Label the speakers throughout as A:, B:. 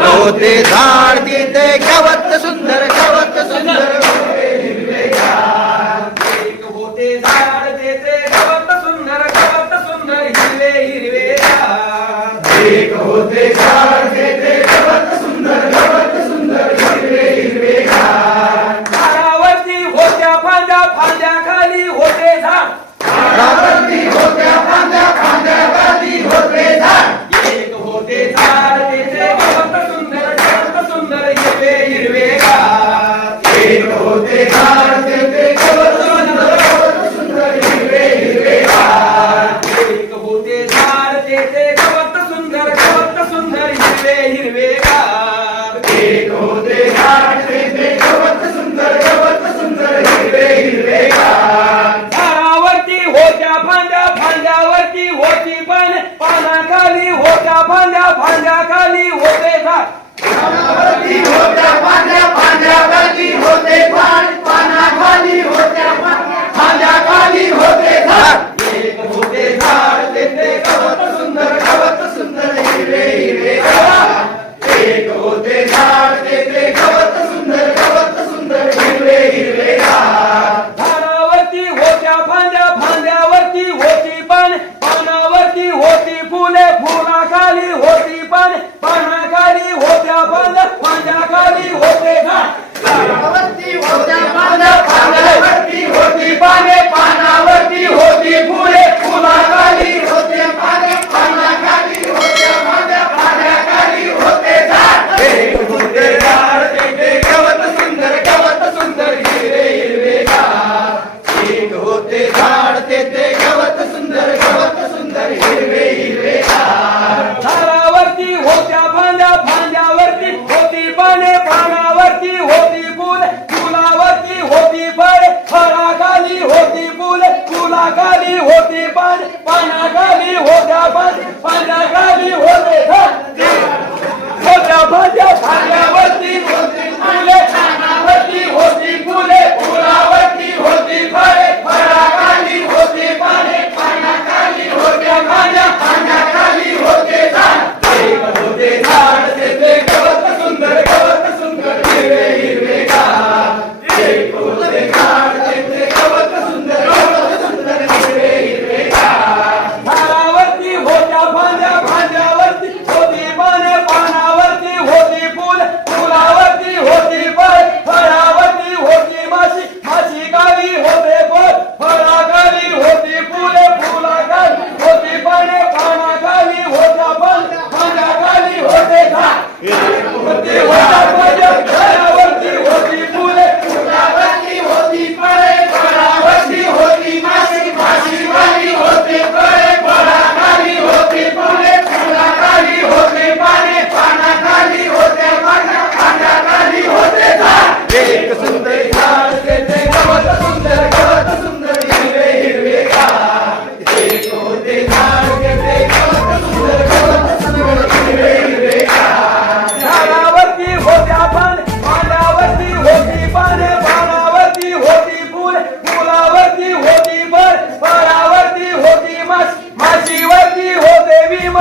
A: होते झाड तिथे गवत सुंदर गवत सुंदर।
B: होते झाड तिथे गवत सुंदर गवत सुंदर, हिरवे हिरवे।
A: होते
B: होते झाड तेथे गवत सुंदर गवत सुंदर हिरवे हिरवे झाडावरती होत्या फांद्या फांद्यावरती होती पाने पानावरती होती फुल फुलावरती होती फळाखाली होती फुल फुलाखाली होती पान पानाखाली होत्या पान पानाखाली होते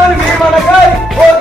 A: Kali, Mana Kali, Kali,